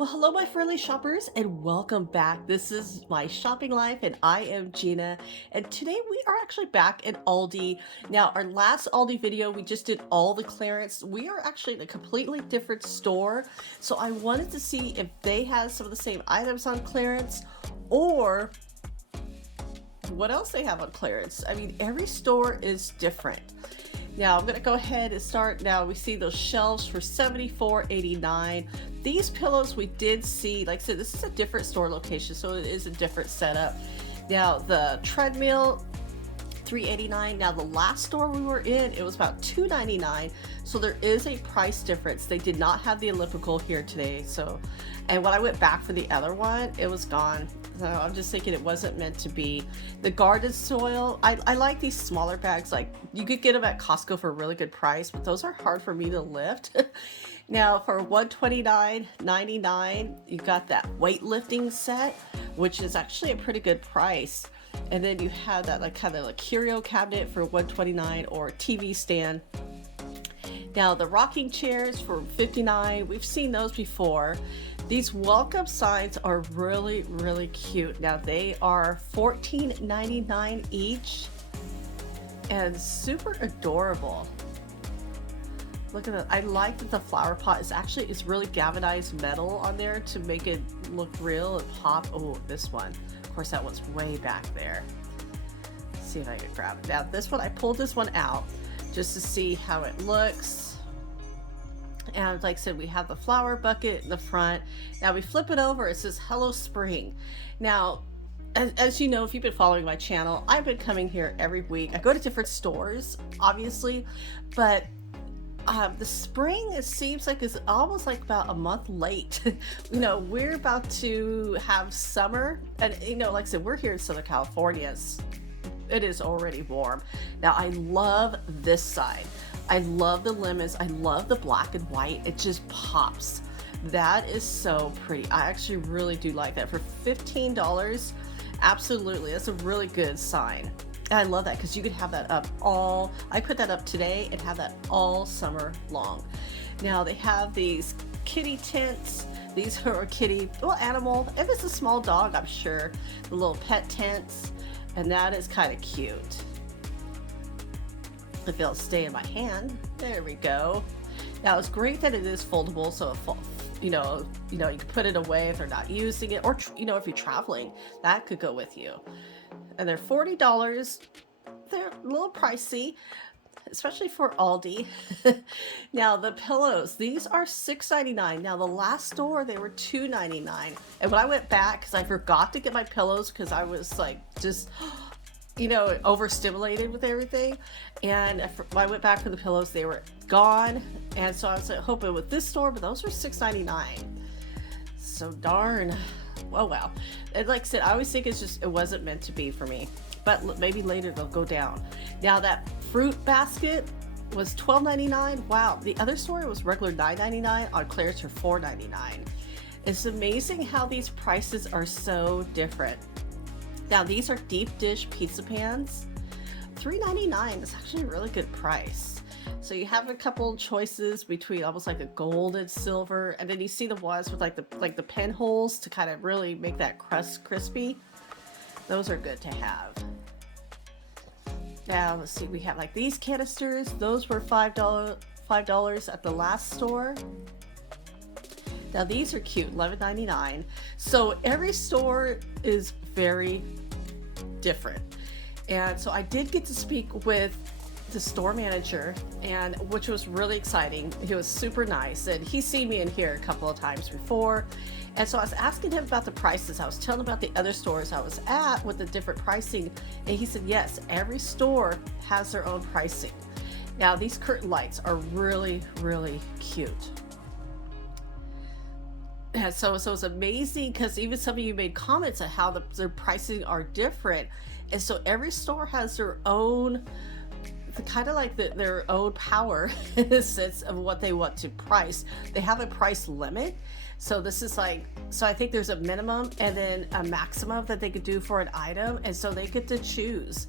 Well, hello, my friendly shoppers, and welcome back. This is my shopping life, and I am Gina. And today we are actually back at Aldi. Now, our last Aldi video, we just did all the clearance. We are actually in a completely different store. So I wanted to see if they had some of the same items on clearance or what else they have on clearance. I mean, every store is different. Now I'm gonna go ahead and start. Now we see those shelves for $74.89. These pillows we did see, like I said, this is a different store location, so it is a different setup. Now the treadmill, $3.89. Now the last store we were in, it was about $2.99. So there is a price difference. They did not have the elliptical here today. So, and when I went back for the other one, it was gone. So I'm just thinking it wasn't meant to be. The garden soil, I like these smaller bags. Like you could get them at Costco for a really good price, but those are hard for me to lift. Now for $129.99, you got that weightlifting set, which is actually a pretty good price. And then you have that like kind of like curio cabinet for $129 or TV stand. Now the rocking chairs for $59, we've seen those before. These welcome signs are really, really cute. Now they are $14.99 each and super adorable. Look at that. I like that the flower pot is really galvanized metal on there to make it look real and pop. Oh, this one. Of course, that one's way back there. Let's see if I can grab it. Now this one, I pulled this one out just to see how it looks. And like I said, we have the flower bucket in the front. Now we flip it over, it says Hello Spring. Now, as you know, if you've been following my channel, I've been coming here every week. I go to different stores, obviously, but the spring, it seems like is almost like about a month late. You know, we're about to have summer, and you know, like I said, we're here in Southern California. It is already warm. Now I love this side. I love the lemons. I love the black and white. It just pops. That is so pretty. I actually really do like that. For $15, absolutely, that's a really good sign. And I love that because you could have that up I put that up today and have that all summer long. Now they have these kitty tents. These are kitty, well, animal. If it's a small dog, I'm sure. The little pet tents. And that is kind of cute. If it'll stay in my hand. There we go. Now it's great that it is foldable, so you know, you can put it away if they're not using it, or you know, if you're traveling, that could go with you. And they're $40. They're a little pricey, especially for Aldi. Now the pillows, these are $6.99. Now the last store they were $2.99. And when I went back, because I forgot to get my pillows because I was like just, you know, overstimulated with everything. And when I went back for the pillows, they were gone. And so I was like, hoping with this store, but those were $6.99. So darn. Oh well. And like I said, I always think it wasn't meant to be for me. But maybe later they'll go down. Now that fruit basket was $12.99. Wow. The other store was regular $9.99. On clearance for $4.99. It's amazing how these prices are so different. Now these are deep dish pizza pans. $3.99 is actually a really good price. So you have a couple choices between almost like a gold and silver, and then you see the ones with like the pinholes to kind of really make that crust crispy. Those are good to have. Now let's see, we have like these canisters. Those were $5 at the last store. Now these are cute, $11.99. So every store is very different. And so I did get to speak with the store manager, and which was really exciting. He was super nice, and he's seen me in here a couple of times before. And so I was asking him about the prices. I was telling him about the other stores I was at with the different pricing, and he said yes, every store has their own pricing. Now these curtain lights are really, really cute. And so it's amazing because even some of you made comments on how their pricing are different. And so every store has their own, kind of like their own power in a sense of what they want to price. They have a price limit. So this is like, so I think there's a minimum and then a maximum that they could do for an item. And so they get to choose.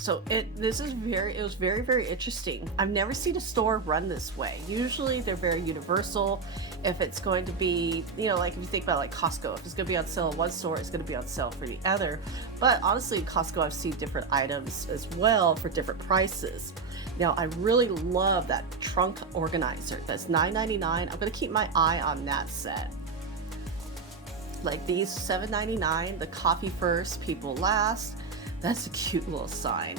So it was very, very interesting. I've never seen a store run this way. Usually they're very universal. If it's going to be, like if you think about like Costco, if it's going to be on sale in one store, it's going to be on sale for the other. But honestly, in Costco, I've seen different items as well for different prices. Now, I really love that trunk organizer. That's $9.99. I'm going to keep my eye on that set. Like these, $7.99. The coffee first, people last. That's a cute little sign.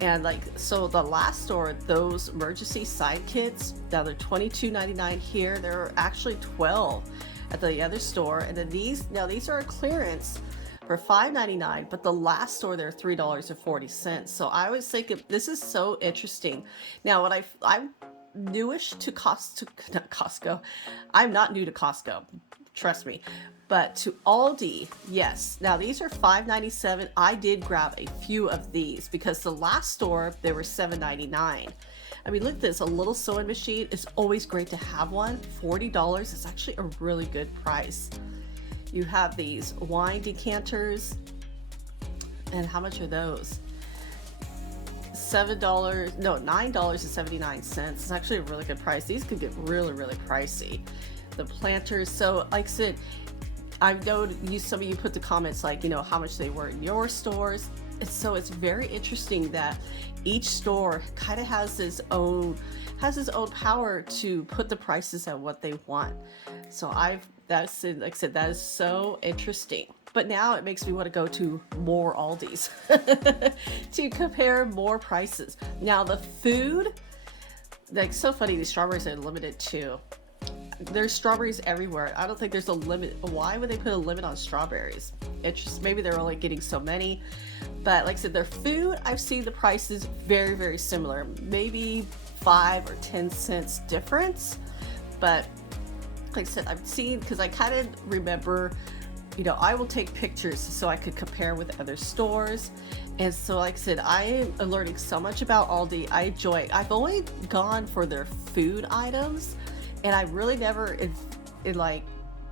And like, so the last store, those emergency side kits, now they're $22.99 here. They're actually $12 at the other store. And then these are a clearance for $5.99, but the last store they're $3.40. So I always think this is so interesting. Now, what I'm newish to Costco. I'm not new to Costco, trust me. But to Aldi, yes. Now these are $5.97. I did grab a few of these because the last store they were $7.99. I mean, look at this, a little sewing machine. It's always great to have one. $40 is actually a really good price. You have these wine decanters. And how much are those? $9.79. It's actually a really good price. These could get really, really pricey. The planters, so like I said, I know some of you put the comments like, how much they were in your stores. So it's very interesting that each store kind of has his own power to put the prices at what they want. So like I said, that is so interesting. But now it makes me want to go to more Aldis to compare more prices. Now the food, like so funny, these strawberries are limited too. There's strawberries everywhere. I don't think there's a limit. Why would they put a limit on strawberries? It's just maybe they're only getting so many. But like I said, their food, I've seen the prices very, very similar. Maybe 5 or 10 cents difference. But like I said, I've seen, because I kind of remember, I will take pictures so I could compare with other stores. And so like I said, I am learning so much about Aldi. I enjoy it. I've only gone for their food items. And I really never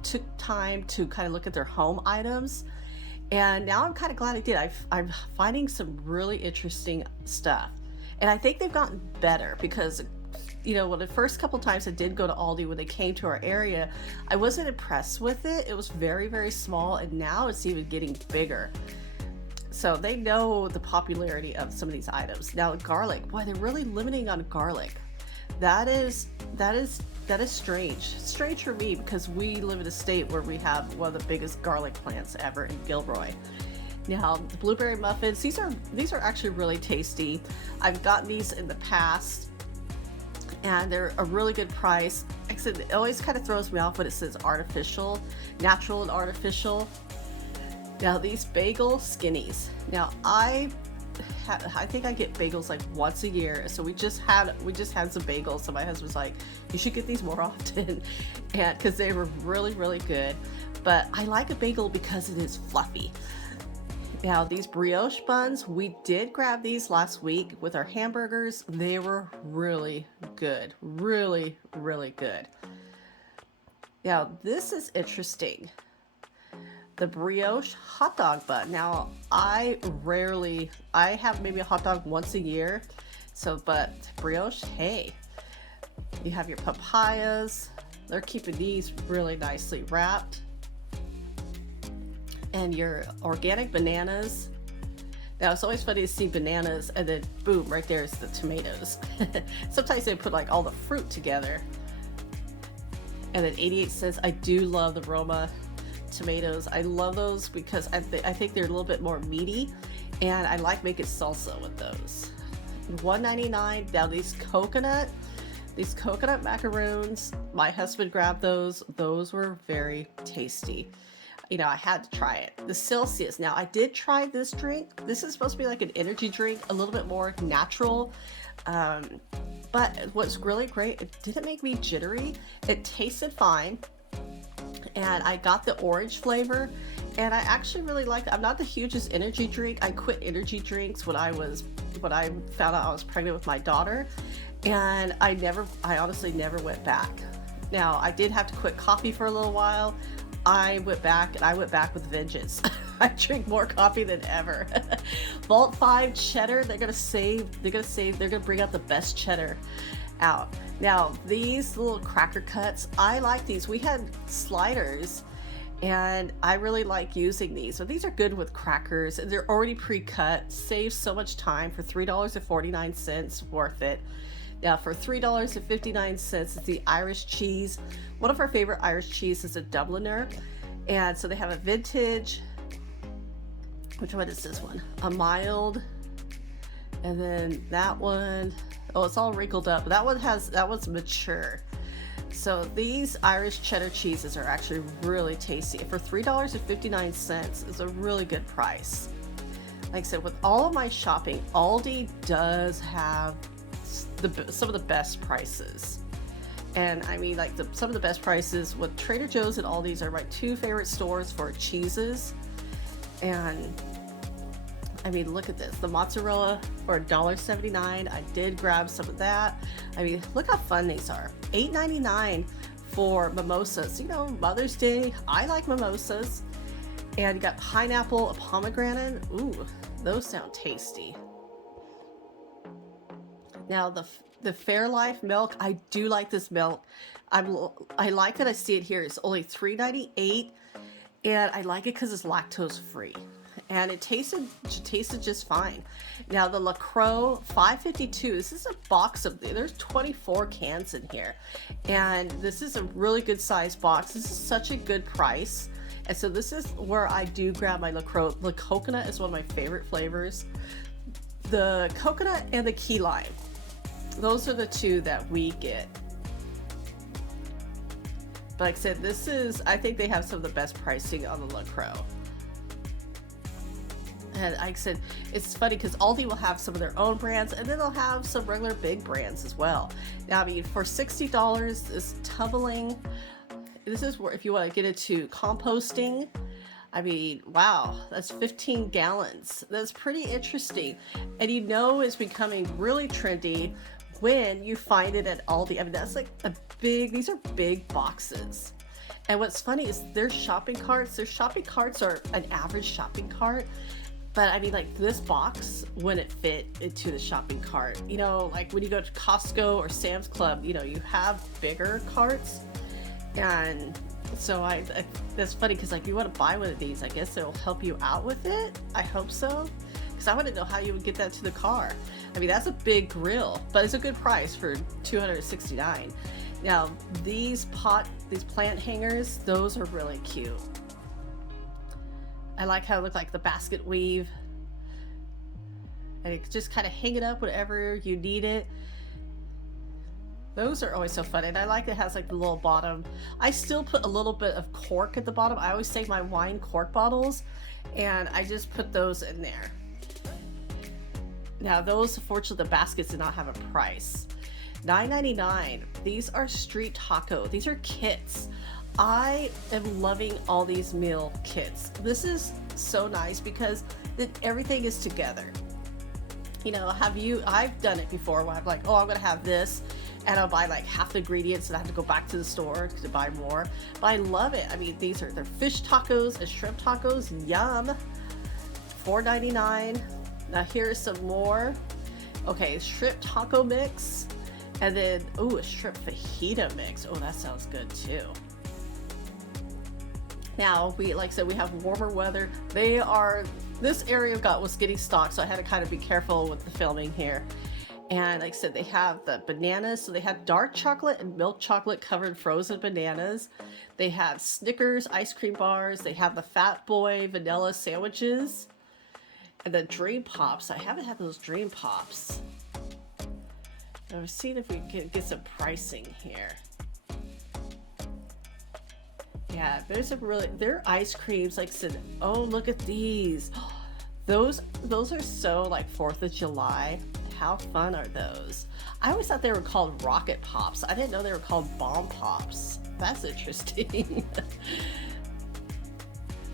took time to kind of look at their home items. And now I'm kind of glad I did. I'm finding some really interesting stuff. And I think they've gotten better because, when the first couple times I did go to Aldi when they came to our area, I wasn't impressed with it. It was very, very small. And now it's even getting bigger. So they know the popularity of some of these items. Now garlic, boy, they're really limiting on garlic. That is strange for me because we live in a state where we have one of the biggest garlic plants ever in Gilroy. Now the blueberry muffins, these are actually really tasty. I've gotten these in the past and they're a really good price. Like I said, it always kind of throws me off when it says artificial, natural and artificial. Now these bagel skinnies. Now I think I get bagels like once a year. So we just had some bagels. So my husband's like, you should get these more often. And because they were really, really good. But I like a bagel because it is fluffy. Now these brioche buns, we did grab these last week with our hamburgers. They were really good. Really, really good. Now this is interesting. The brioche hot dog bun. Now I have maybe a hot dog once a year. But brioche, hey, you have your papayas. They're keeping these really nicely wrapped. And your organic bananas. Now it's always funny to see bananas and then boom, right there is the tomatoes. Sometimes they put like all the fruit together. And then 88 cents. I do love the Roma tomatoes. I love those because I think they're a little bit more meaty and I like making salsa with those. $1.99. Now these coconut macaroons, my husband grabbed those. Those were very tasty. I had to try it. The Celsius. Now I did try this drink. This is supposed to be like an energy drink, a little bit more natural. But what's really great, it didn't make me jittery. It tasted fine. And I got the orange flavor and I actually really liked it. I'm not the hugest energy drink. I quit energy drinks when I found out I was pregnant with my daughter, and I honestly never went back. Now I did have to quit coffee for a little while. I went back with vengeance. I drink more coffee than ever. Vault 5 cheddar, they're gonna bring out the best cheddar out. Now, these little cracker cuts, I like these. We had sliders and I really like using these. So these are good with crackers and they're already pre-cut. Saves so much time. For $3.49, worth it. Now for $3.59, it's the Irish cheese. One of our favorite Irish cheese is a Dubliner. And so they have a vintage, which one is this one? A mild, and then that one, oh, it's all wrinkled up. That one's mature. So these Irish cheddar cheeses are actually really tasty. For $3.59 is a really good price. Like I said, with all of my shopping, Aldi does have some of the best prices. And I mean, like some of the best prices with Trader Joe's and Aldi's are my two favorite stores for cheeses. And I mean, look at this, the mozzarella for $1.79. I did grab some of that. I mean, look how fun these are. $8.99 for mimosas. You know, Mother's Day, I like mimosas. And you got pineapple, a pomegranate. Ooh, those sound tasty. Now the Fairlife milk, I do like this milk. I like that I see it here. It's only $3.98, and I like it because it's lactose free, and it tasted just fine. Now the LaCroix 552. This is a box of, there's 24 cans in here, and this is a really good size box. This is such a good price, and so this is where I do grab my LaCroix. The coconut is one of my favorite flavors. The coconut and the key lime. Those are the two that we get. But like I said, I think they have some of the best pricing on the LaCroix. And like I said, it's funny because Aldi will have some of their own brands, and then they'll have some regular big brands as well. Now, I mean, for $60, this tumbling, this is where if you want to get into composting, I mean, wow, that's 15 gallons. That's pretty interesting. And you know it's becoming really trendy when you find it at Aldi. I mean, that's like these are big boxes. And what's funny is their shopping carts are an average shopping cart. But I mean, like this box wouldn't fit into the shopping cart. You know, like when you go to Costco or Sam's Club, you know, you have bigger carts. And so that's funny because like you want to buy one of these, I guess it'll help you out with it. I hope so, because I want to know how you would get that to the car. I mean, that's a big grill, but it's a good price for $269. Now these plant hangers, those are really cute. I like how it looks like the basket weave, and you just kind of hang it up whenever you need it. Those are always so fun, and I like it has like the little bottom. I still put a little bit of cork at the bottom. I always save my wine cork bottles, and I just put those in there. Now those, fortunately, the baskets did not have a price. $9.99. These are street taco. These are kits. I am loving all these meal kits. This is so nice because then everything is together. You know, I've done it before where I'm like, oh, I'm gonna have this, and I'll buy like half the ingredients and I have to go back to the store to buy more. But I love it. I mean, they're fish tacos and shrimp tacos. Yum. $4.99. Now here's some more. Okay, shrimp taco mix, and then a shrimp fajita mix. Oh, that sounds good too. Now like I said, we have warmer weather. This area was getting stocked, so I had to kind of be careful with the filming here. And like I said, they have the bananas. So they have dark chocolate and milk chocolate covered frozen bananas. They have Snickers ice cream bars. They have the Fat Boy vanilla sandwiches. And the Dream Pops. I haven't had those Dream Pops. I've seen if we can get some pricing here. Yeah, their ice creams, like I said, oh, look at these. Those are so like 4th of July. How fun are those? I always thought they were called Rocket Pops. I didn't know they were called Bomb Pops. That's interesting.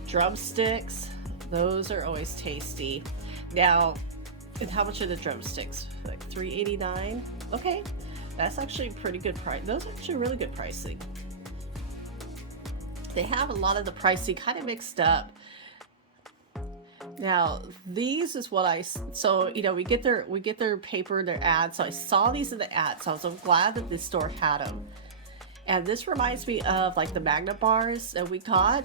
Drumsticks. Those are always tasty. Now, and how much are the drumsticks? Like $3.89? Okay, that's actually a pretty good price. Those are actually really good pricing. They have a lot of the pricing kind of mixed up. Now, these is what so, you know, we get their paper, their ads. So I saw these in the ads. So I was so glad that this store had them. And this reminds me of like the magnet bars that we got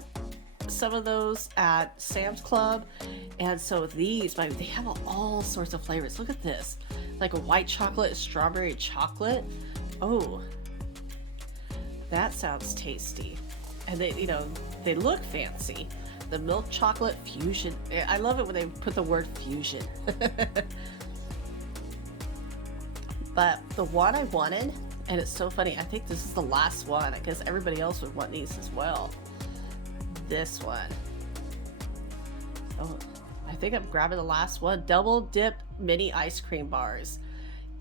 some of those at Sam's Club. And so these, they have all sorts of flavors. Look at this, like a white chocolate, strawberry chocolate. Oh, that sounds tasty. And they, you know, they look fancy. The milk chocolate fusion. I love it when they put the word fusion. But the one I wanted, and it's so funny, I think this is the last one because everybody else would want these as well. This one. Oh, I think I'm grabbing the last one. Double dip mini ice cream bars.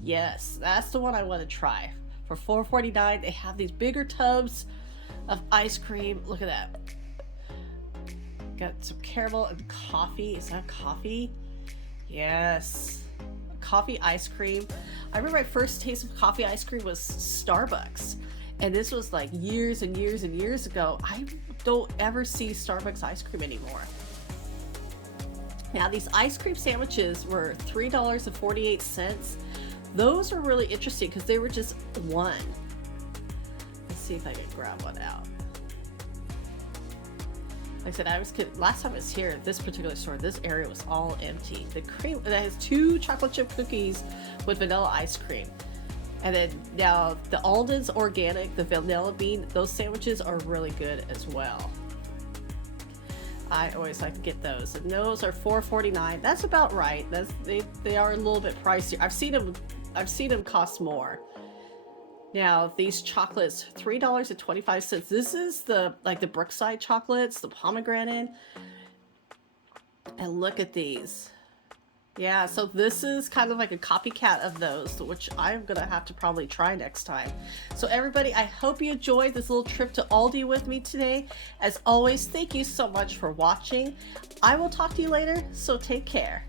Yes, that's the one I want to try. For $4.49, they have these bigger tubs of ice cream. Look at that. Got some caramel and coffee. Is that coffee? Yes. Coffee ice cream. I remember my first taste of coffee ice cream was Starbucks. And this was like years and years and years ago. I don't ever see Starbucks ice cream anymore. Now these ice cream sandwiches were $3.48. Those are really interesting because they were just one. Let's see if I can grab one out. Like I said, last time I was here at this particular store, this area was all empty. The cream, that has 2 chocolate chip cookies with vanilla ice cream. And then now the Alden's organic, the vanilla bean, those sandwiches are really good as well. I always like to get those, and those are $4.49. That's about right. They are a little bit pricier. I've seen them cost more. Now these chocolates, $3.25. This is the Brookside chocolates, the pomegranate. And look at these. Yeah, so this is kind of like a copycat of those, which I'm gonna have to probably try next time. So everybody, I hope you enjoyed this little trip to Aldi with me today. As always, thank you so much for watching. I will talk to you later, so take care.